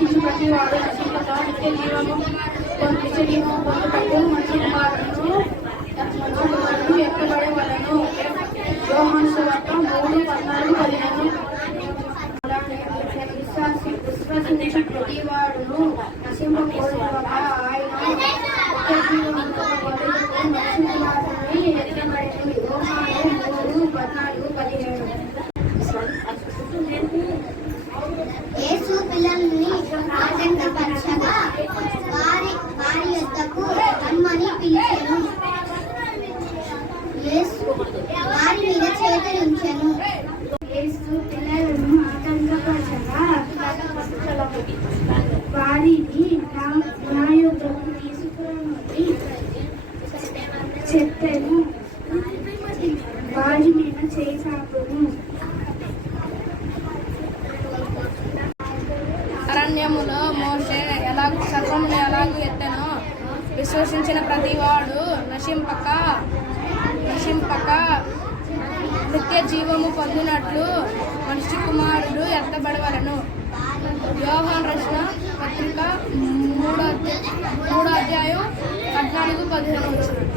విశ్వసించు ప్రతి వాడు నశింపక నిత్య జీవము పొందుటకు మనుష్య కుమారుడు ఎక్కబడవలెను. యోహాను సువార్త 3:14-15. విశ్వసించు ప్రతి వాడును నశింపక ఆయన నిత్య జీవము పొందుటకు మనుష్య కుమారుని ఎక్కబడెను. యోహాను 3:14-17. యేసు పిల్లల్ని ఆటంకపరచగా వారి యొద్దకు రమ్మని పిలిచెను. యేసు వారి మీద చేతులుంచెను. యేసు పిల్లలను ఆటంకపరచగా వారిని నా యొద్దకు తీసుకురమ్మని చెప్పెను. వారి మీద చేయి చాపును. అరణ్యములో మోషే సర్వమును ఎలాగూ ఎత్తెనో విశ్వసించిన ప్రతివాడు నశింపక నిత్య జీవము పొందినట్లు మనిషి కుమారుడు ఎత్తబడవలెను. యోహాను రాసిన పత్రిక 3:14-15.